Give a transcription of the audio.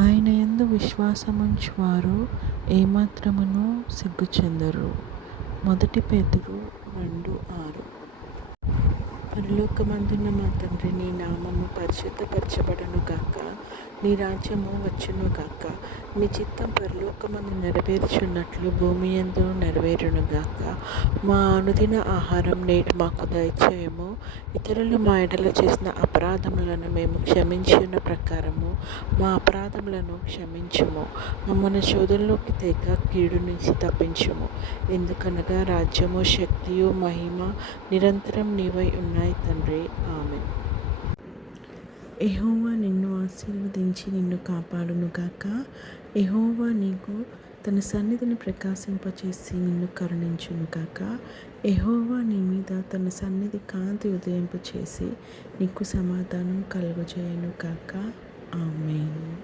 ఆయన యందు విశ్వాసముంచువారు ఏమాత్రమును సిగ్గుచెందరు. 1 పేతురు 2:6. పరలోకమందున్న మా తండ్రి, నీ నామము పరిశుద్ధపరచబడును గాక. నీ రాజ్యము వచ్చును గాక. నీ చిత్తం పరలోకమందు నెరవేర్చున్నట్లు భూమి యందు నెరవేరును గాక. మా అనుదిన ఆహారం నేడు మాకు దయచేయము. ఇతరులు మా ఎడల చేసిన అపరాధములను మేము క్షమించిన ప్రకారము మా అపరాధములను క్షమించుము. మమ్మల్ని శోధనలోకి తేక కీడు నుంచి తప్పించుము. ఎందుకనగా రాజ్యము, శక్తియు, మహిమ నిరంతరం నీవై ఉన్నాయి తండ్రి. ఆమేన్. యెహోవా నిన్ను ఆశీర్వదించి నిన్ను కాపాడునుగాక. యెహోవా నీకు తన సన్నిధిని ప్రకాశింపచేసి నిన్ను కరుణించునుగాక. యెహోవా నీ మీద తన సన్నిధి కాంతి ఉదయింపచేసి నీకు సమాధానం కలుగజేయునుగాక. ఆమేన్.